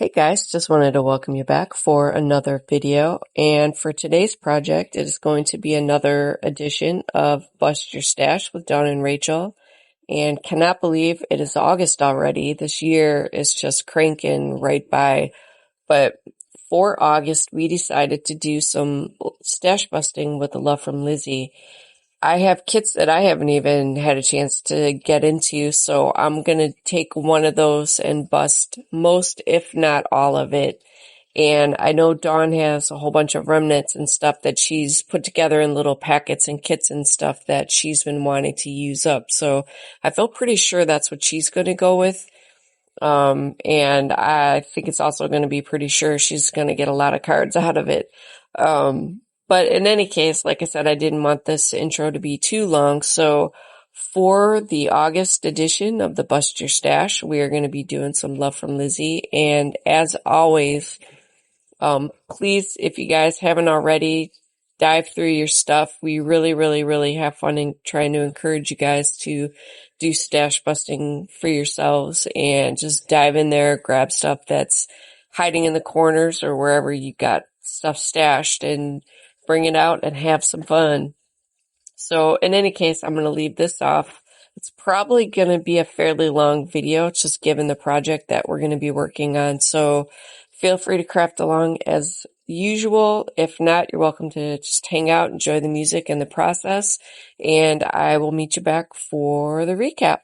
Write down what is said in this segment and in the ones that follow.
Hey guys, just wanted to welcome you back for another video. And for today's project, it is going to be another edition of Bust Your Stash with Dawn and Rachel. And cannot believe it is August already. This year is just cranking right by. But for August, we decided to do some stash busting with the love from Lizi. I have kits that I haven't even had a chance to get into, so I'm gonna take one of those and bust most, if not all of it. And I know Dawn has a whole bunch of remnants and stuff that she's put together in little packets and kits and stuff that she's been wanting to use up. So I feel pretty sure that's what she's gonna go with. And I think it's also going to be pretty sure she's going to get a lot of cards out of it. But in any case, like I said, I didn't want this intro to be too long. So for the August edition of the Bust Your Stash, we are going to be doing some love from Lizi. And as always, please, if you guys haven't already, dive through your stuff. We really have fun in trying to encourage you guys to do stash busting for yourselves and just dive in there, grab stuff that's hiding in the corners or wherever you got stuff stashed and bring it out and have some fun. So in any case, I'm going to leave this off. It's probably going to be a fairly long video, just given the project that we're going to be working on. So feel free to craft along as usual. If not, you're welcome to just hang out, enjoy the music and the process, and I will meet you back for the recap.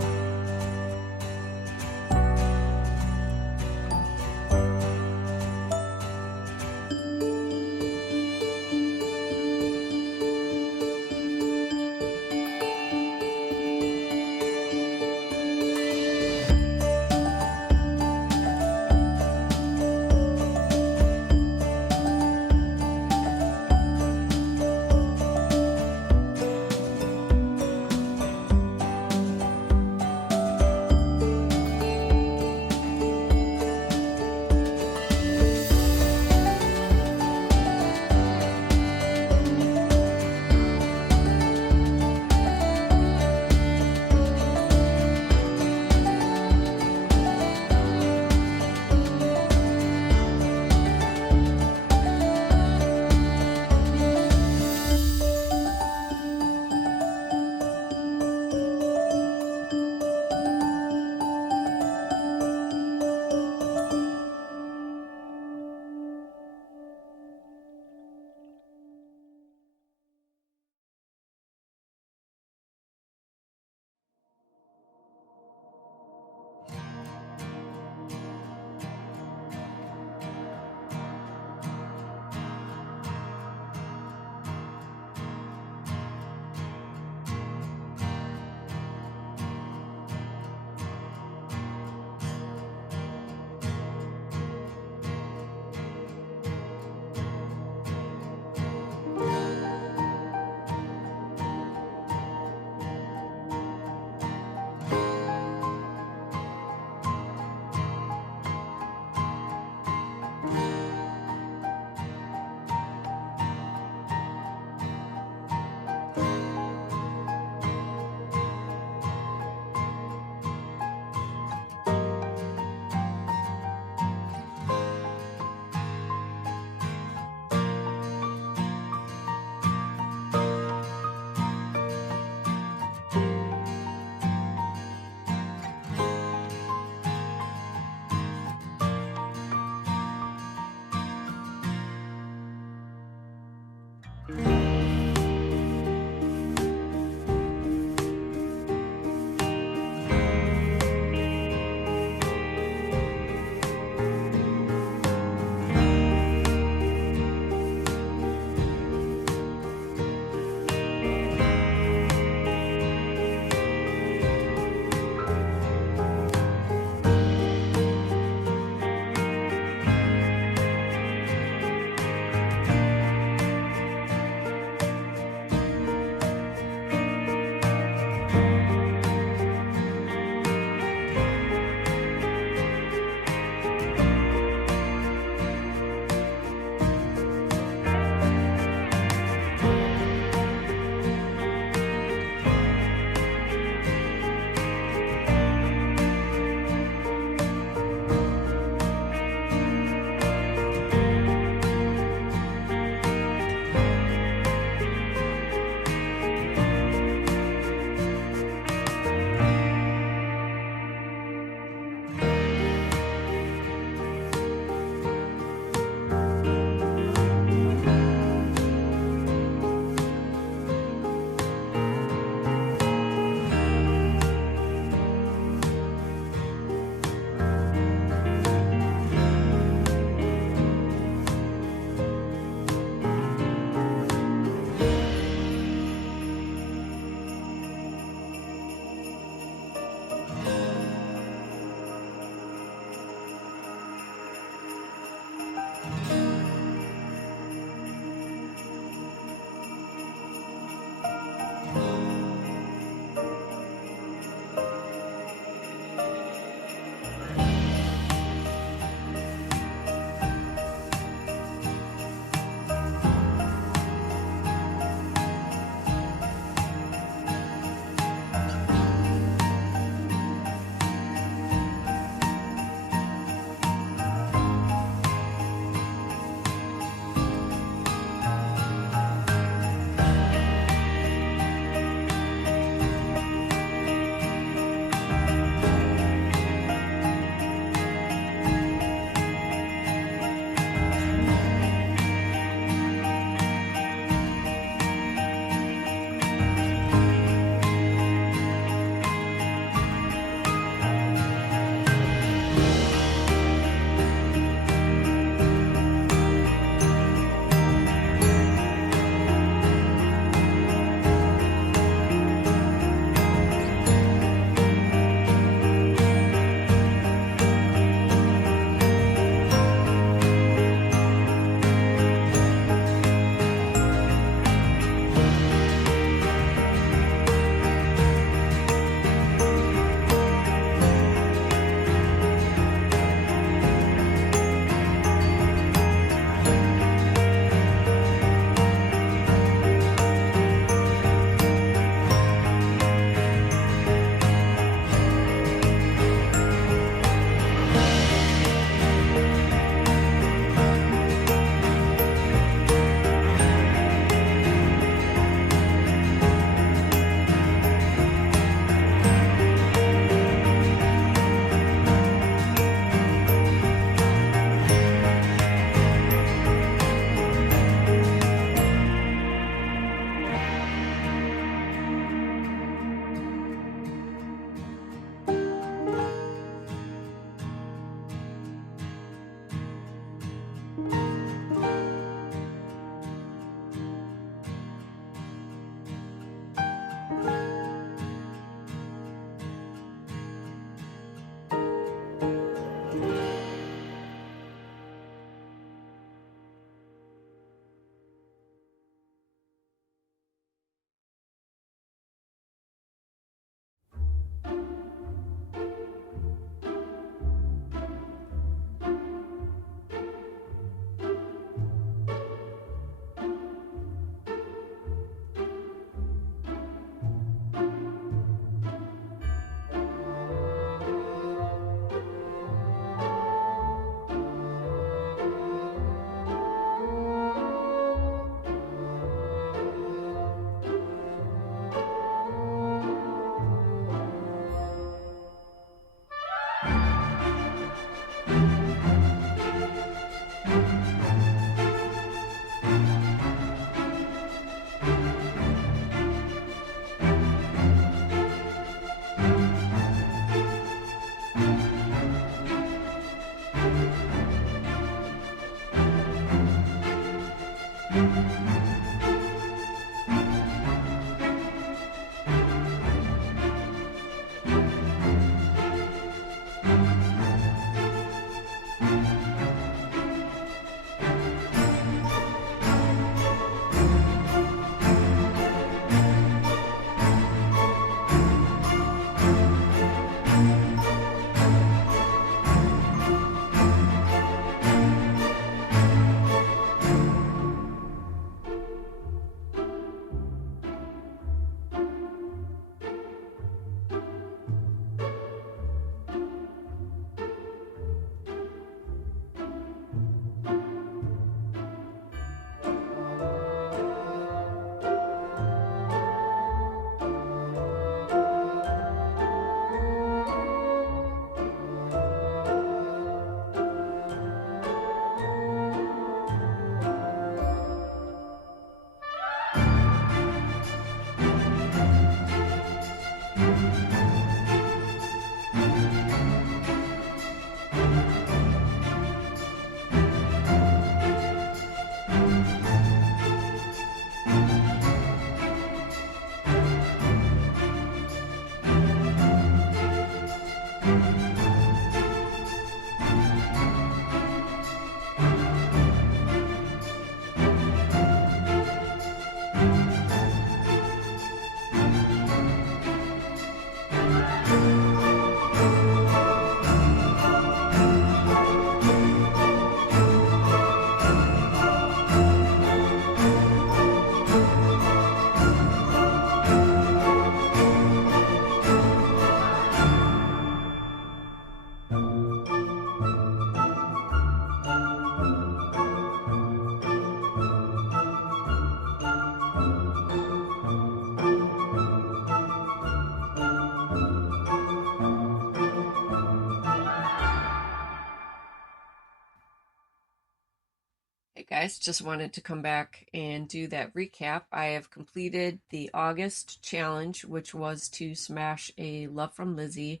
guys, just wanted to come back and do that recap. I have completed the August challenge, which was to smash a Love from Lizi,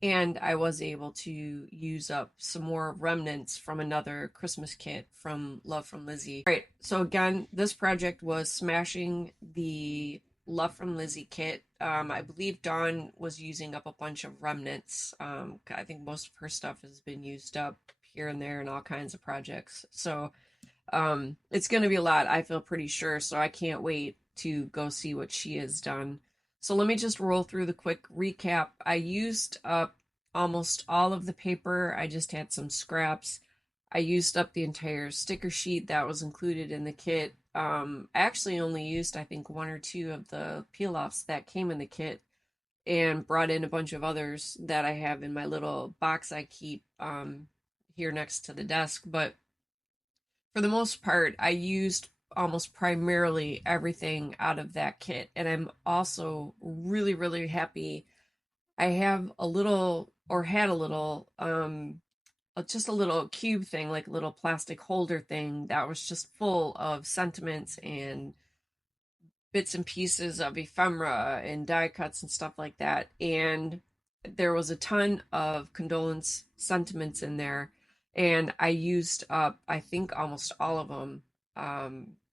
and I was able to use up some more remnants from another Christmas kit from Love from Lizi. All right, so again, this project was smashing the Love from Lizi kit. I believe Dawn was using up a bunch of remnants. I think most of her stuff has been used up here and there in all kinds of projects. So it's going to be a lot, I feel pretty sure. So I can't wait to go see what she has done. So let me just roll through the quick recap. I used up almost all of the paper. I just had some scraps. I used up the entire sticker sheet that was included in the kit. I actually only used, I think, one or two of the peel-offs that came in the kit and brought in a bunch of others that I have in my little box I keep here next to the desk. But for the most part, I used almost primarily everything out of that kit. And I'm also really, really happy. I have a little, or had a little, just a little cube thing, like a little plastic holder thing that was just full of sentiments and bits and pieces of ephemera and die cuts and stuff like that. And there was a ton of condolence sentiments in there. And I used up, I think, almost all of them,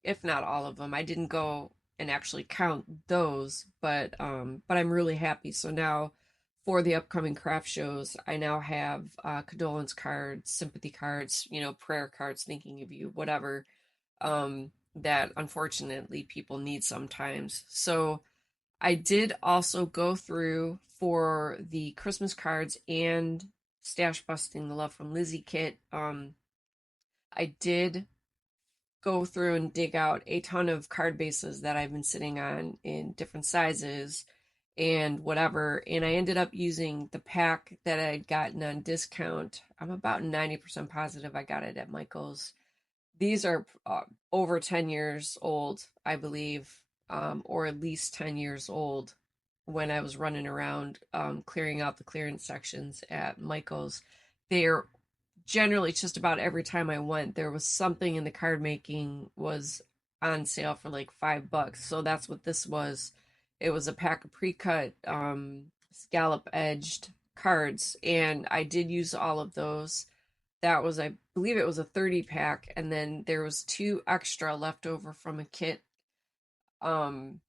if not all of them. I didn't go and actually count those, but I'm really happy. So now for the upcoming craft shows, I now have condolence cards, sympathy cards, prayer cards, thinking of you, whatever, that unfortunately people need sometimes. So I did also go through for the Christmas cards and stash busting the Love from Lizi kit. I did go through and dig out a ton of card bases that I've been sitting on in different sizes and whatever. And I ended up using the pack that I'd gotten on discount. I'm about 90% positive I got it at Michael's. These are over 10 years old, I believe, or at least 10 years old when I was running around clearing out the clearance sections at Michael's. They're generally just about every time I went, there was something in the card making was on sale for like $5. So that's what this was. It was a pack of pre-cut scallop edged cards, and I did use all of those. That was, I believe it was a 30 pack, and then there was two extra left over from a kit. Um,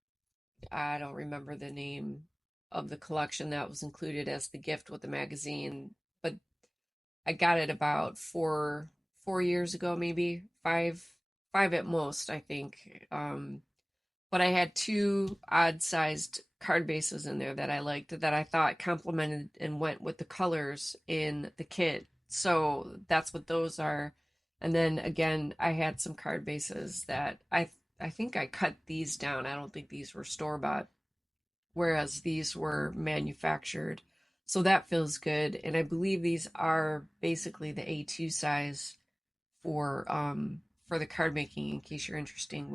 I don't remember the name of the collection that was included as the gift with the magazine, but I got it about four years ago, maybe five at most, I think. But I had two odd sized card bases in there that I liked that I thought complemented and went with the colors in the kit. So that's what those are. And then again, I had some card bases that I think I cut these down. I don't think these were store bought, whereas these were manufactured. So that feels good. And I believe these are basically the A2 size for the card making in case you're interested.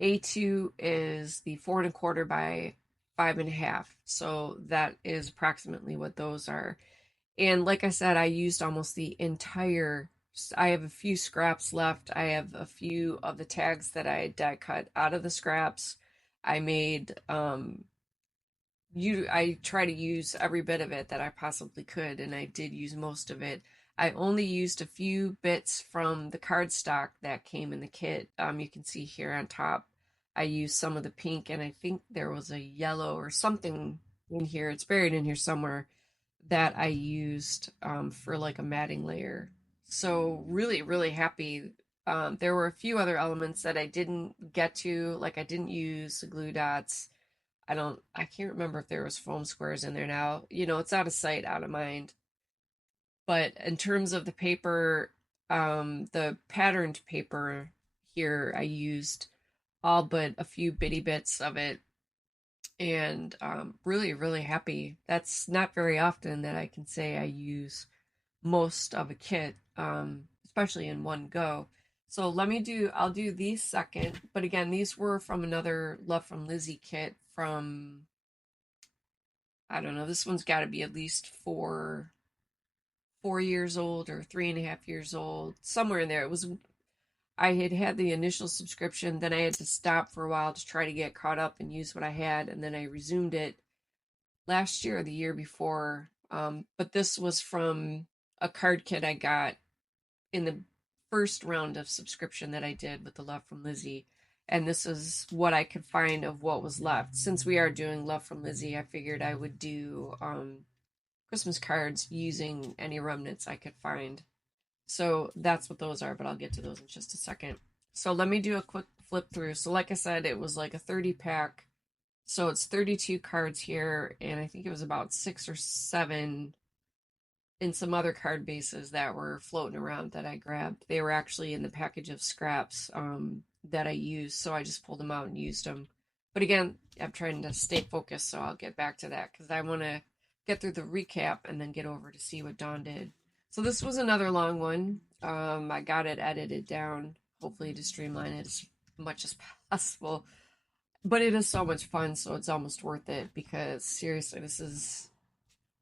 A2 is the 4 1/4 by 5 1/2. So that is approximately what those are. And like I said, I used almost the entire. I have a few scraps left. I have a few of the tags that I die cut out of the scraps. I made I try to use every bit of it that I possibly could, and I did use most of it. I only used a few bits from the cardstock that came in the kit. You can see here on top, I used some of the pink, and I think there was a yellow or something in here. It's buried in here somewhere that I used for like a matting layer. So really, really happy. There were a few other elements that I didn't get to, like I didn't use the glue dots. I can't remember if there was foam squares in there now. It's out of sight, out of mind. But in terms of the paper, the patterned paper here, I used all but a few bitty bits of it, and really, really happy. That's not very often that I can say I use most of a kit, especially in one go. So I'll do these second, but again, these were from another Love from Lizi kit from, I don't know, this one's got to be at least 4 years old or 3.5 years old, somewhere in there. It was I had had the initial subscription, then I had to stop for a while to try to get caught up and use what I had, and then I resumed it last year or the year before. But this was from a card kit I got in the first round of subscription that I did with the Love from Lizi. And this is what I could find of what was left. Since we are doing Love from Lizi, I figured I would do Christmas cards using any remnants I could find. So that's what those are, but I'll get to those in just a second. So let me do a quick flip through. So like I said, it was like a 30 pack. So it's 32 cards here, and I think it was about 6 or 7 in some other card bases that were floating around that I grabbed. They were actually in the package of scraps that I used, so I just pulled them out and used them. But again, I'm trying to stay focused, so I'll get back to that because I want to get through the recap and then get over to see what Dawn did. So this was another long one. I got it edited down, hopefully to streamline it as much as possible. But it is so much fun, so it's almost worth it because seriously, this is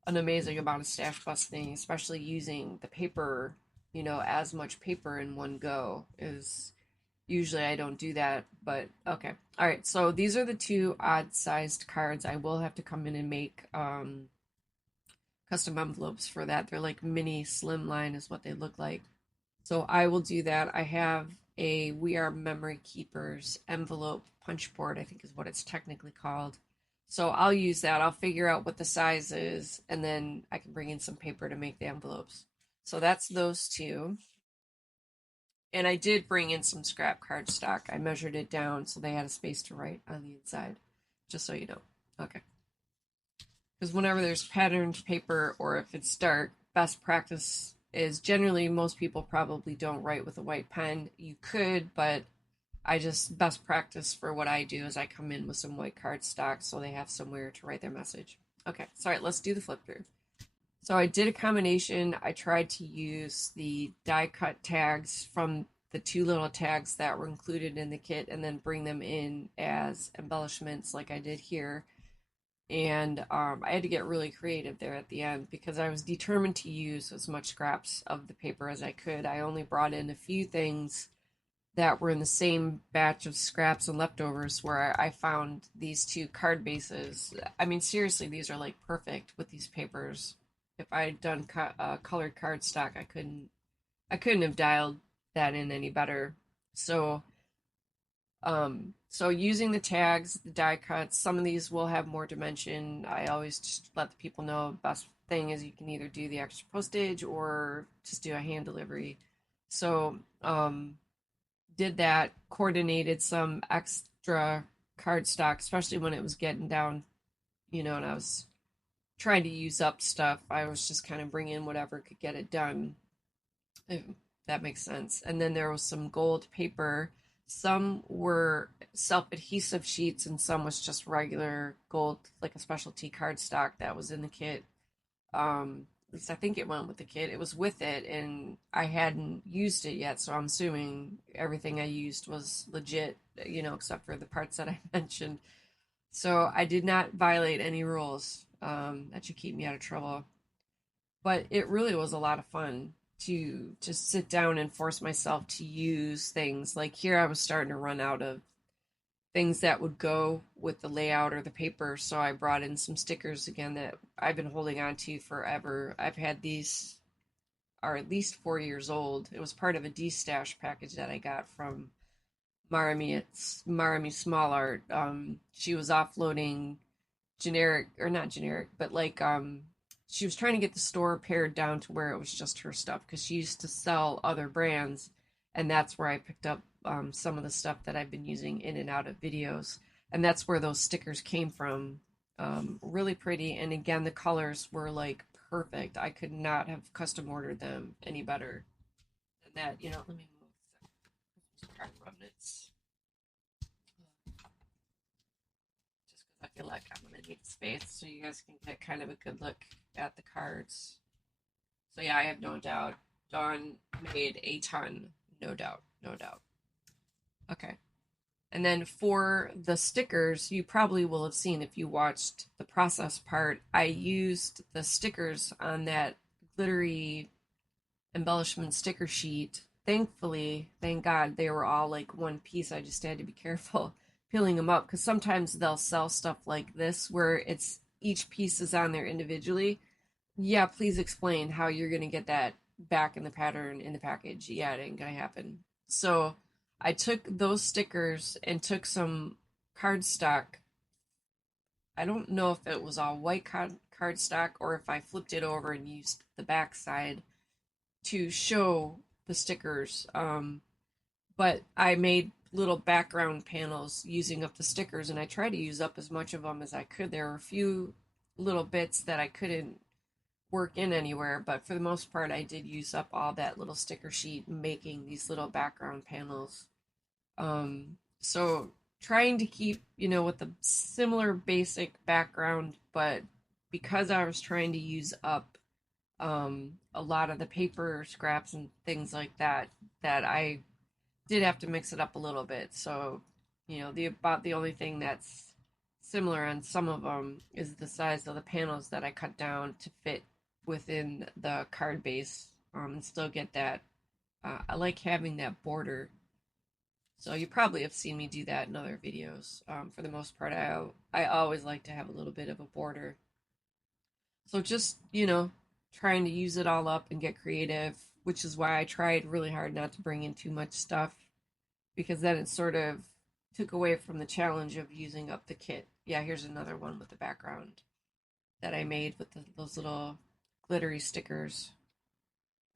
an amazing amount of stash busting, especially using the paper, as much paper in one go is usually I don't do that, but okay. All right, so these are the two odd sized cards. I will have to come in and make custom envelopes for that. They're like mini slimline is what they look like. So I will do that. I have a We Are Memory Keepers envelope punch board, I think is what it's technically called. So I'll use that. I'll figure out what the size is, and then I can bring in some paper to make the envelopes. So that's those two. And I did bring in some scrap cardstock. I measured it down so they had a space to write on the inside, just so you know. Okay. Because whenever there's patterned paper or if it's dark, best practice is generally most people probably don't write with a white pen. You could, but best practice for what I do is I come in with some white cardstock so they have somewhere to write their message. Okay, sorry, let's do the flip through. So I did a combination. I tried to use the die cut tags from the two little tags that were included in the kit and then bring them in as embellishments like I did here. And I had to get really creative there at the end because I was determined to use as much scraps of the paper as I could. I only brought in a few things that were in the same batch of scraps and leftovers where I found these two card bases. I mean, seriously, these are like perfect with these papers. If I had done colored cardstock, I couldn't have dialed that in any better. So using the tags, the die cuts, some of these will have more dimension. I always just let the people know best thing is you can either do the extra postage or just do a hand delivery. So did that, coordinated some extra cardstock, especially when it was getting down, and I was trying to use up stuff. I was just kind of bringing in whatever could get it done, if that makes sense. And then there was some gold paper. Some were self-adhesive sheets and some was just regular gold, like a specialty cardstock that was in the kit. At least I think it went with the kit. It was with it, and I hadn't used it yet, so I'm assuming everything I used was legit, except for the parts that I mentioned. So I did not violate any rules that should keep me out of trouble. But it really was a lot of fun to just sit down and force myself to use things. Like here, I was starting to run out of things that would go with the layout or the paper. So I brought in some stickers again that I've been holding on to forever. I've had these are at least 4 years old. It was part of a D-stash package that I got from Marami. It's Marami Small Art. She was offloading generic, or not generic, but like she was trying to get the store pared down to where it was just her stuff because she used to sell other brands, and that's where I picked up some of the stuff that I've been using in and out of videos, and that's where those stickers came from. Really pretty, and again, the colors were like perfect. I could not have custom ordered them any better than that. Let me move the card remnants just because I feel like I'm gonna need space so you guys can get kind of a good look at the cards. So yeah, I have no doubt Dawn made a ton, no doubt, no doubt. Okay. And then for the stickers, you probably will have seen if you watched the process part, I used the stickers on that glittery embellishment sticker sheet. Thankfully, thank God, they were all like one piece. I just had to be careful peeling them up because sometimes they'll sell stuff like this where it's each piece is on there individually. Yeah, please explain how you're gonna get that back in the pattern in the package. Yeah, it ain't gonna happen. So I took those stickers and took some cardstock. I don't know if it was all white cardstock or if I flipped it over and used the back side to show the stickers. But I made little background panels using up the stickers, and I tried to use up as much of them as I could. There were a few little bits that I couldn't work in anywhere, but for the most part, I did use up all that little sticker sheet making these little background panels. So trying to keep, with the similar basic background, but because I was trying to use up a lot of the paper scraps and things like that, that I did have to mix it up a little bit. So, the only thing that's similar on some of them is the size of the panels that I cut down to fit within the card base, and still get that. I like having that border. So you probably have seen me do that in other videos. For the most part, I always like to have a little bit of a border. So just, trying to use it all up and get creative, which is why I tried really hard not to bring in too much stuff because then it sort of took away from the challenge of using up the kit. Yeah, here's another one with the background that I made with those little glittery stickers.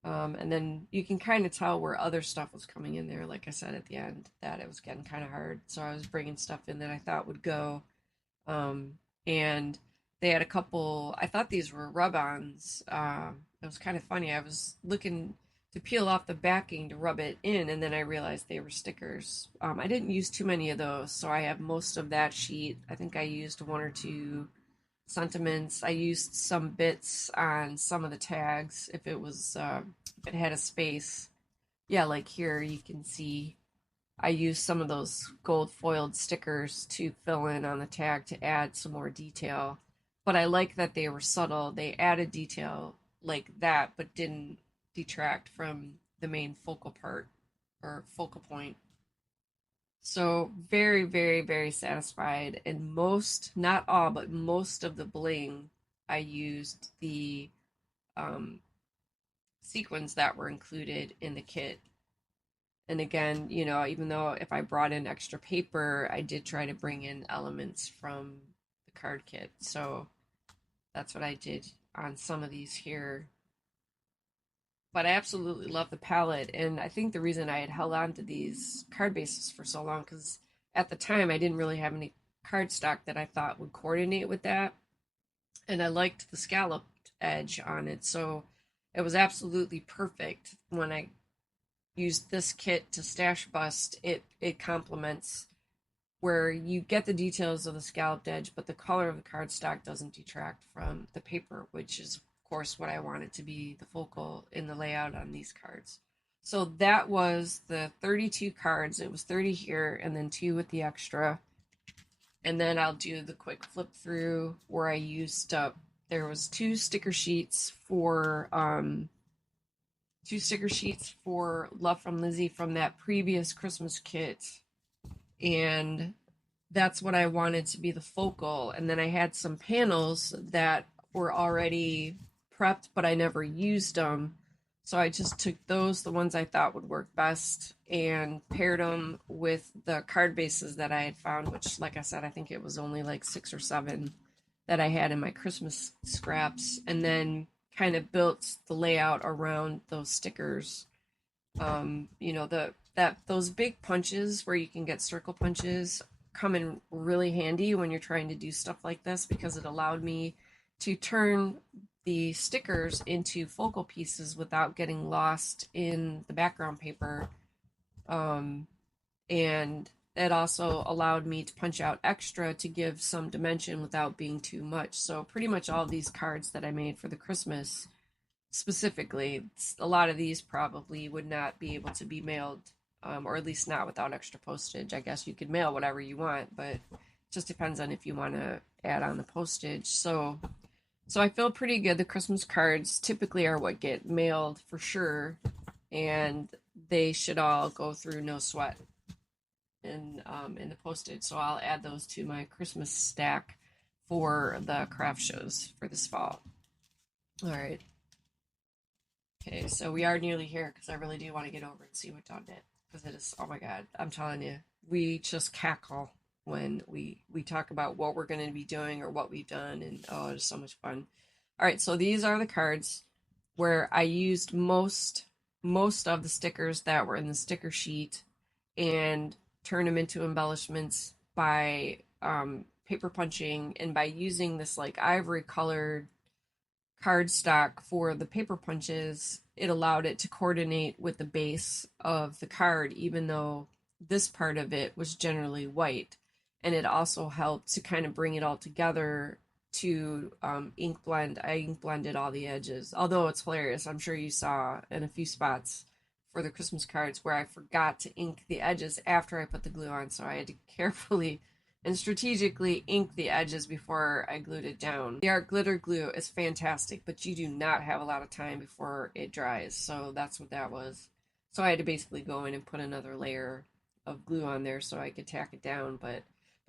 And then you can kind of tell where other stuff was coming in there. Like I said at the end, that it was getting kind of hard. So I was bringing stuff in that I thought would go. And they had a couple, I thought these were rub-ons. It was kind of funny. I was looking to peel off the backing to rub it in, and then I realized they were stickers. I didn't use too many of those, so I have most of that sheet. I think I used one or two sentiments. I used some bits on some of the tags if it was if it had a space. Yeah, like here you can see I used some of those gold foiled stickers to fill in on the tag to add some more detail. But I like that they were subtle. They added detail like that, but didn't detract from the main focal part or focal point. So very, very, very satisfied. And most, not all, but most of the bling, I used the um, sequins that were included in the kit. And again, even though if I brought in extra paper, I did try to bring in elements from the card kit. So that's what I did on some of these here. But I absolutely love the palette, and I think the reason I had held on to these card bases for so long, because at the time I didn't really have any cardstock that I thought would coordinate with that, and I liked the scalloped edge on it, so it was absolutely perfect when I used this kit to stash bust. It complements where you get the details of the scalloped edge, but the color of the cardstock doesn't detract from the paper, which is, of course, what I wanted to be the focal in the layout on these cards. So that was the 32 cards. It was 30 here and then 2 with the extra. And then I'll do the quick flip through where I used up. There was two sticker sheets for Love from Lizi from that previous Christmas kit, and that's what I wanted to be the focal. And then I had some panels that were already prepped, but I never used them. So I just took those, the ones I thought would work best, and paired them with the card bases that I had found, which, like I said, I think it was only like 6 or 7 that I had in my Christmas scraps, and then kind of built the layout around those stickers. Those big punches where you can get circle punches come in really handy when you're trying to do stuff like this, because it allowed me to turn the stickers into focal pieces without getting lost in the background paper. And it also allowed me to punch out extra to give some dimension without being too much. So pretty much all these cards that I made for the Christmas specifically, a lot of these probably would not be able to be mailed, or at least not without extra postage. I guess you could mail whatever you want, but it just depends on if you want to add on the postage. So So I feel pretty good. The Christmas cards typically are what get mailed for sure, and they should all go through no sweat in the postage. So I'll add those to my Christmas stack for the craft shows for this fall. All right. Okay, so we are nearly here because I really do want to get over and see what Dawn did because it is, oh my God, I'm telling you, we just cackle when we talk about what we're going to be doing or what we've done, and oh, it's so much fun. All right, so these are the cards where I used most of the stickers that were in the sticker sheet and turned them into embellishments by paper punching and by using this like ivory colored cardstock for the paper punches. It allowed it to coordinate with the base of the card, even though this part of it was generally white. And it also helped to kind of bring it all together to ink blend. I ink blended all the edges, although it's hilarious. I'm sure you saw in a few spots for the Christmas cards where I forgot to ink the edges after I put the glue on, so I had to carefully and strategically ink the edges before I glued it down. The art glitter glue is fantastic, but you do not have a lot of time before it dries, so that's what that was. So I had to basically go in and put another layer of glue on there so I could tack it down, but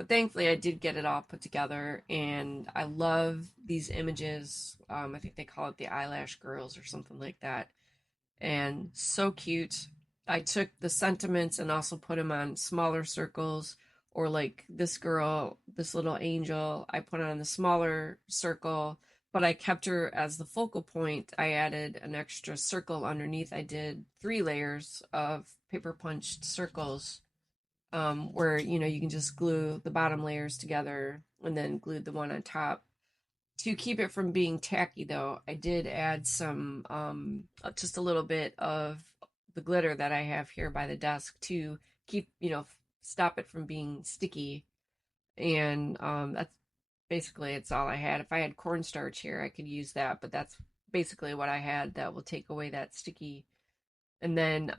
thankfully I did get it all put together, and I love these images. I think they call it the eyelash girls or something like that, and so cute. I took the sentiments and also put them on smaller circles, or like this girl, this little angel, I put on the smaller circle, but I kept her as the focal point. I added an extra circle underneath. I did 3 layers of paper punched circles, where you can just glue the bottom layers together and then glue the one on top. To keep it from being tacky, though, I did add some, just a little bit of the glitter that I have here by the desk to keep, stop it from being sticky. And that's basically it's all I had. If I had cornstarch here, I could use that, but that's basically what I had that will take away that sticky. And then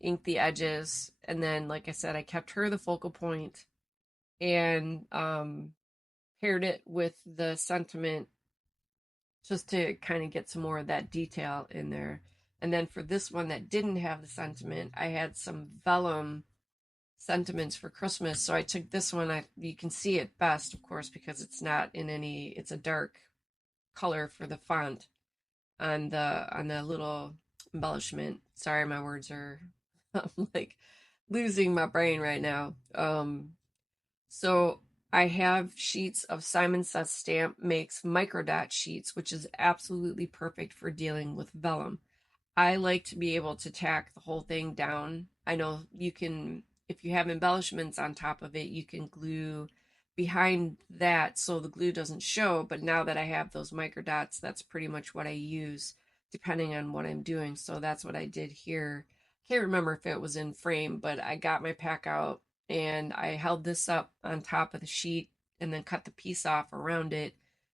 ink the edges. And then, like I said, I kept her the focal point and paired it with the sentiment just to kind of get some more of that detail in there. And then for this one that didn't have the sentiment, I had some vellum sentiments for Christmas. So I took this one. You can see it best, of course, because it's not in any. It's a dark color for the font on the little embellishment. Sorry, my words are. I'm like losing my brain right now. So I have sheets of Simon Says Stamp makes microdot sheets, which is absolutely perfect for dealing with vellum. I like to be able to tack the whole thing down. I know you can, if you have embellishments on top of it, you can glue behind that so the glue doesn't show. But now that I have those microdots, that's pretty much what I use depending on what I'm doing. So that's what I did here. Can't remember if it was in frame, but I got my pack out and I held this up on top of the sheet and then cut the piece off around it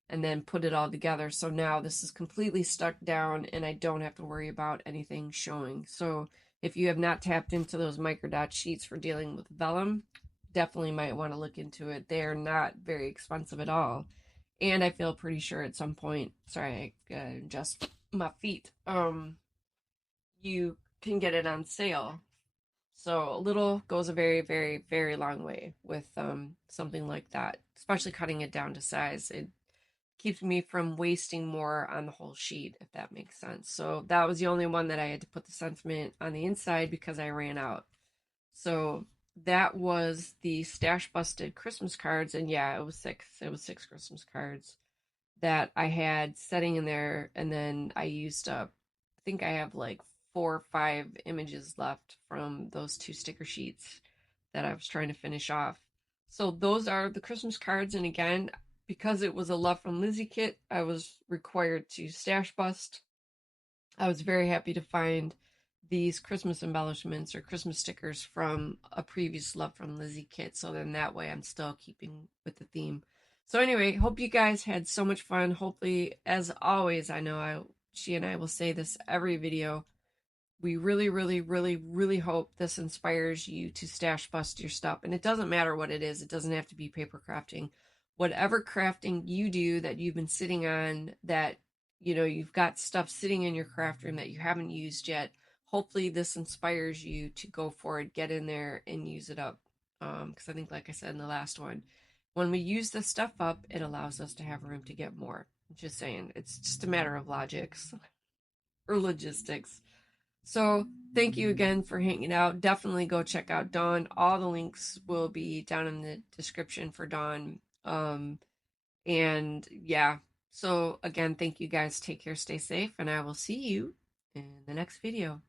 and then put it all together. So now this is completely stuck down and I don't have to worry about anything showing. So if you have not tapped into those microdot sheets for dealing with vellum, definitely might want to look into it. They're not very expensive at all. And I feel pretty sure at some point, sorry, I gotta adjust my feet. You can get it on sale. So a little goes a very, very, very long way with something like that, especially cutting it down to size. It keeps me from wasting more on the whole sheet, if that makes sense. So that was the only one that I had to put the sentiment on the inside because I ran out. So that was the Stash Busted Christmas cards, and yeah, it was six. It was 6 Christmas cards that I had setting in there, and then I used up. I think I have like 4 or 5 images left from those 2 sticker sheets that I was trying to finish off. So those are the Christmas cards, and again, because it was a Love from Lizi kit, I was required to stash bust. I was very happy to find these Christmas embellishments or Christmas stickers from a previous Love from Lizi kit. So then that way I'm still keeping with the theme. So anyway, hope you guys had so much fun. Hopefully, as always, I know she and I will say this every video. We really, really, really, really hope this inspires you to stash bust your stuff. And it doesn't matter what it is. It doesn't have to be paper crafting. whatever crafting you do that you've been sitting on, that you've got stuff sitting in your craft room that you haven't used yet. Hopefully this inspires you to go forward, get in there and use it up. Because I think, like I said in the last one, when we use this stuff up, it allows us to have room to get more. Just saying, it's just a matter of logics or logistics. So thank you again for hanging out. Definitely go check out Dawn. All the links will be down in the description for Dawn. And yeah, so again, thank you guys. Take care, stay safe, and I will see you in the next video.